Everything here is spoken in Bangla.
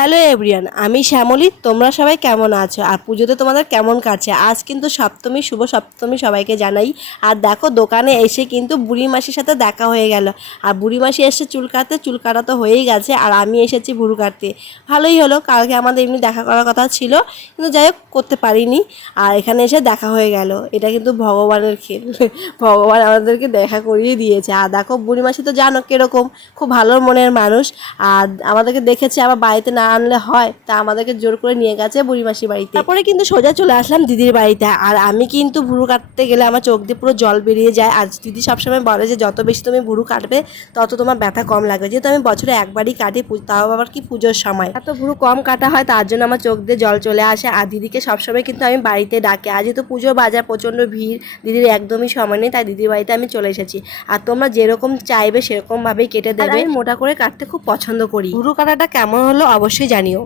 হ্যালো এভরিয়ান আমি শ্যামলী। তোমরা সবাই কেমন আছো? আর পুজোতে তোমাদের কেমন কাটছে? আজ কিন্তু সপ্তমী, শুভ সপ্তমী সবাইকে জানাই। আর দেখো, দোকানে এসে কিন্তু বুড়ি মাসির সাথে দেখা হয়ে গেল। আর বুড়ি মাসি এসে চুল কাটতে। চুল কাটা তো হয়েই গেছে। আর আমি এসেছি ভুরু কাটতে। ভালোই হলো। কালকে আমাদের এমনি দেখা করার কথা ছিল। কিন্তু যাই হোক, করতে পারিনি। আর এখানে এসে দেখা হয়ে গেল। এটা কিন্তু ভগবানের খেল। ভগবান আমাদেরকে দেখা করিয়ে দিয়েছে। আর দেখো, বুড়ি মাসি তো জানো কীরকম? খুব ভালো মনের মানুষ। আর আমাদেরকে দেখেছে। আবার বাড়িতে না আনলে হয় তা আমাদেরকে জোর করে নিয়ে গেছে বুড়ি মাসির বাড়িতে। তারপরে কিন্তু সোজা চলে আসলাম দিদির বাড়িতে। আর আমি কিন্তু ভুরু কাটতে গেলে আমার চোখ দিয়ে পুরো জল বেরিয়ে যায়। আর দিদি সবসময় বলে যে যত বেশি তুমি ভুরু কাটবে তত তোমার ব্যথা কম লাগবে। যেহেতু আমি বছরে একবারই কাটি তাও আবার কি পুজোর সময়। এত ভুরু কম কাটা হয় তার জন্য আমার চোখ দিয়ে জল চলে আসে। আর দিদিকে সবসময় কিন্তু আমি বাড়িতে ডাকে। আজ যেহেতু পুজোর বাজার প্রচণ্ড ভিড় দিদির একদমই সময় নেই তাই দিদির বাড়িতে আমি চলে এসেছি। আর তোমরা যেরকম চাইবে সেরকম ভাবেই কেটে দেবে। মোটা করে কাটতে খুব পছন্দ করি। ভুরু কাটাটা কেমন হলো অবশ্যই জানিও।